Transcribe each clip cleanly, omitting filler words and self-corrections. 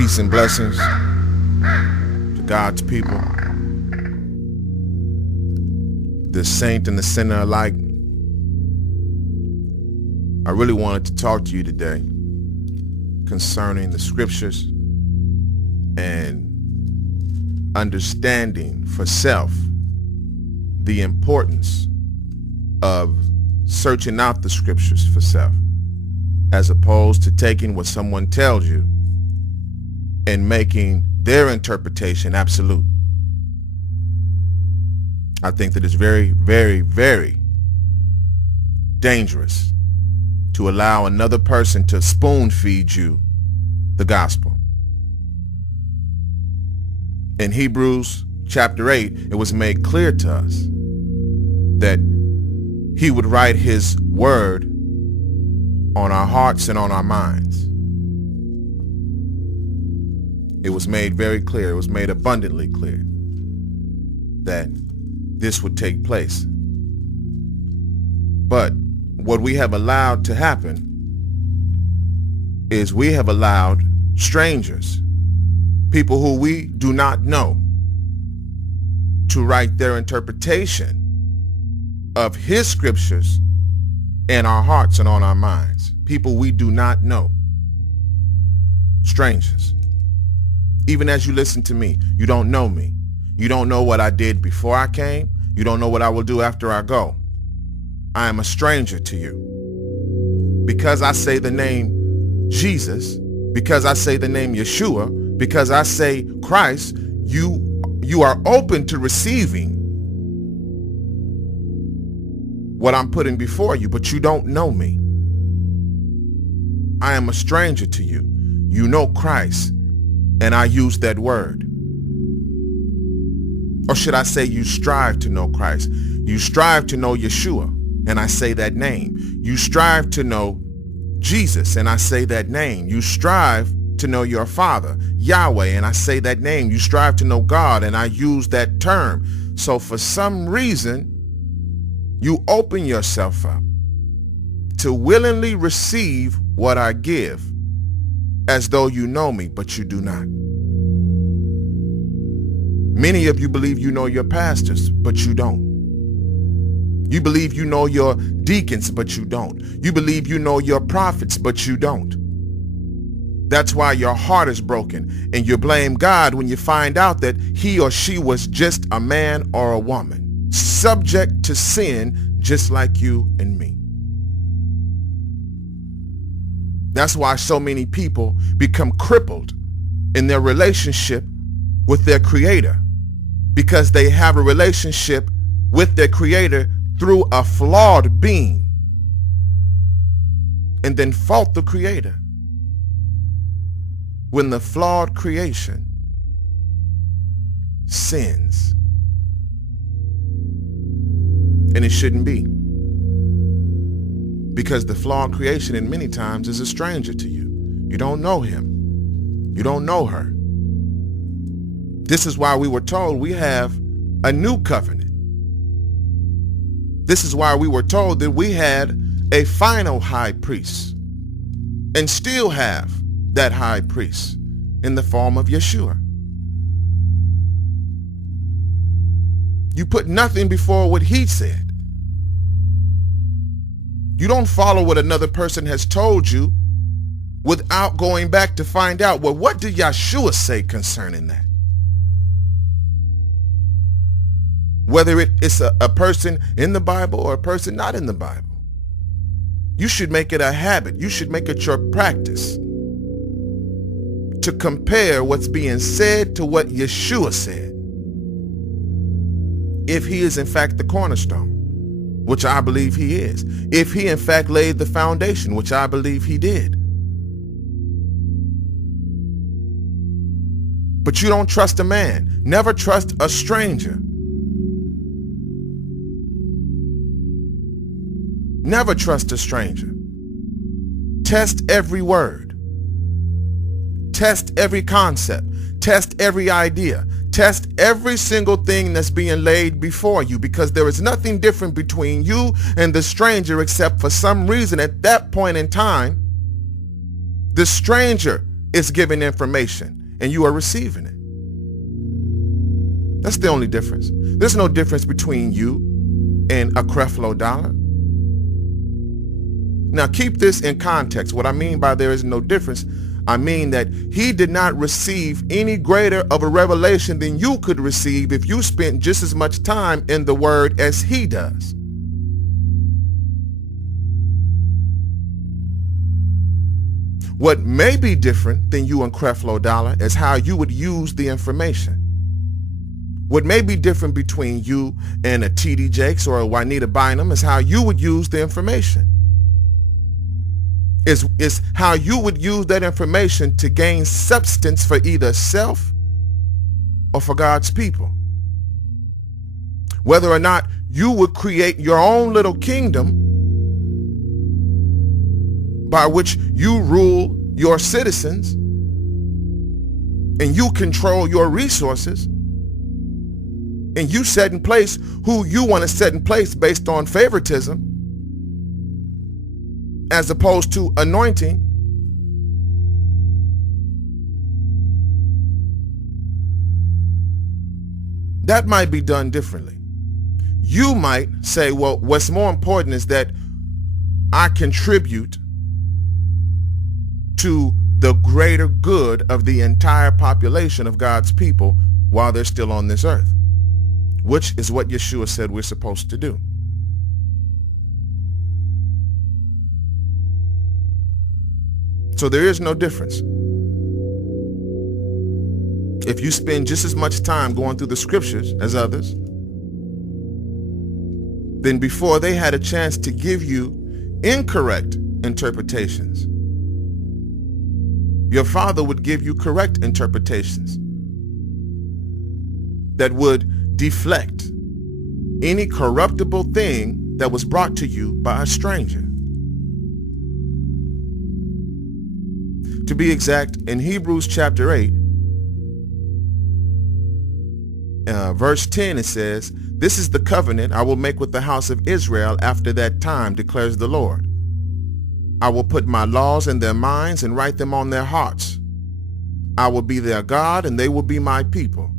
Peace and blessings to God's people, the saint and the sinner alike. I really wanted to talk to you today concerning the scriptures and understanding for self the importance of searching out the scriptures for self, as opposed to taking what someone tells you and making their interpretation absolute. I think that it's very, very, very dangerous to allow another person to spoon feed you the gospel. In Hebrews chapter 8, it was made clear to us that he would write his word on our hearts and on our minds. It was made very clear, it was made abundantly clear that this would take place. But what we have allowed to happen is we have allowed strangers, people who we do not know, to write their interpretation of his scriptures in our hearts and on our minds. People we do not know. Strangers. Even as you listen to me, you don't know me. You don't know what I did before I came. You don't know what I will do after I go. I am a stranger to you. Because I say the name Jesus, because I say the name Yeshua, because I say Christ, you are open to receiving what I'm putting before you, but you don't know me. I am a stranger to you. You know Christ, and I use that word. Or should I say you strive to know Christ? You strive to know Yeshua, and I say that name. You strive to know Jesus, and I say that name. You strive to know your Father, Yahweh, and I say that name. You strive to know God, and I use that term. So for some reason, you open yourself up to willingly receive what I give as though you know me, but you do not. Many of you believe you know your pastors, but you don't. You believe you know your deacons, but you don't. You believe you know your prophets, but you don't. That's why your heart is broken, and you blame God when you find out that he or she was just a man or a woman, subject to sin just like you and me. That's why so many people become crippled in their relationship with their Creator, because they have a relationship with their Creator through a flawed being and then fault the Creator when the flawed creation sins. And it shouldn't be, because the flawed creation in many times is a stranger to you. You don't know him. You don't know her. This is why we were told we have a new covenant. This is why we were told that we had a final high priest and still have that high priest in the form of Yeshua. You put nothing before what he said. You don't follow what another person has told you without going back to find out, well, what did Yeshua say concerning that? Whether it's a person in the Bible or a person not in the Bible. You should make it a habit. You should make it your practice to compare what's being said to what Yeshua said. If he is in fact the cornerstone, which I believe he is. If he in fact laid the foundation, which I believe he did. But you don't trust a man. Never trust a stranger. Never trust a stranger. Test every word. Test every concept. Test every idea. Test every single thing that's being laid before you, because there is nothing different between you and the stranger, except for some reason at that point in time, the stranger is giving information and you are receiving it. That's the only difference. There's no difference between you and a Creflo Dollar. Now keep this in context. What I mean by there is no difference, I mean that he did not receive any greater of a revelation than you could receive if you spent just as much time in the word as he does. What may be different than you and Creflo Dollar is how you would use the information. What may be different between you and a T.D. Jakes or a Juanita Bynum is how you would use the information. Is how you would use that information to gain substance for either self or for God's people. Whether or not you would create your own little kingdom by which you rule your citizens and you control your resources and you set in place who you want to set in place based on favoritism as opposed to anointing. That might be done differently. You might say, well, what's more important is that I contribute to the greater good of the entire population of God's people while they're still on this earth, which is what Yeshua said we're supposed to do. So there is no difference. If you spend just as much time going through the scriptures as others, then before they had a chance to give you incorrect interpretations, your Father would give you correct interpretations that would deflect any corruptible thing that was brought to you by a stranger. To be exact, in Hebrews chapter 8, verse 10, it says, "This is the covenant I will make with the house of Israel after that time, declares the Lord. I will put my laws in their minds and write them on their hearts. I will be their God and they will be my people.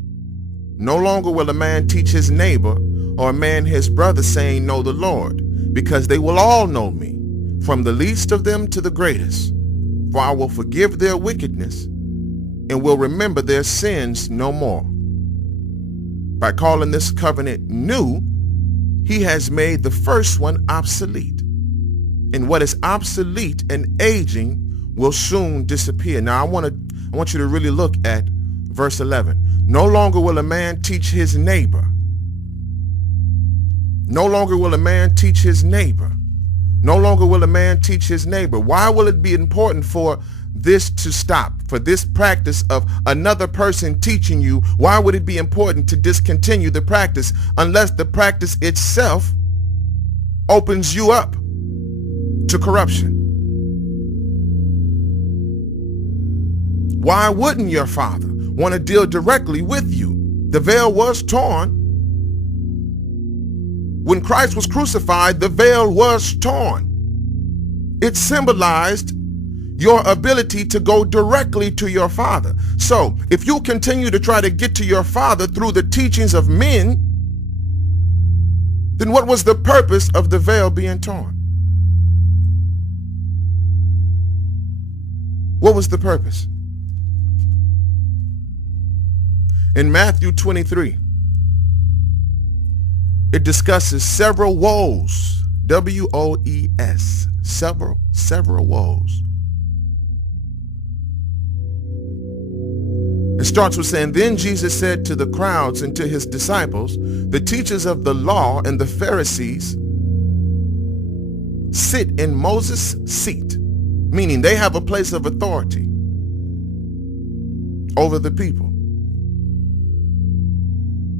No longer will a man teach his neighbor or a man his brother, saying, know the Lord, because they will all know me, from the least of them to the greatest. For I will forgive their wickedness and will remember their sins no more." By calling this covenant new, he has made the first one obsolete. And what is obsolete and aging will soon disappear. Now I want you to really look at verse 11. No longer will a man teach his neighbor. No longer will a man teach his neighbor. No longer will a man teach his neighbor. Why will it be important for this to stop, for this practice of another person teaching you? Why would it be important to discontinue the practice unless the practice itself opens you up to corruption? Why wouldn't your Father want to deal directly with you? The veil was torn. When Christ was crucified, the veil was torn. It symbolized your ability to go directly to your Father. So if you continue to try to get to your Father through the teachings of men, then what was the purpose of the veil being torn? What was the purpose? In Matthew 23, it discusses several woes, W-O-E-S, several woes. It starts with saying, "Then Jesus said to the crowds and to his disciples, the teachers of the law and the Pharisees sit in Moses' seat," meaning they have a place of authority over the people.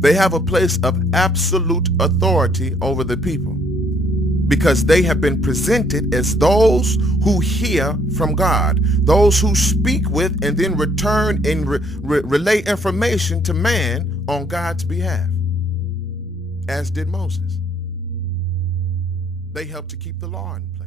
They have a place of absolute authority over the people because they have been presented as those who hear from God, those who speak with and then return and relay information to man on God's behalf, as did Moses. They helped to keep the law in place.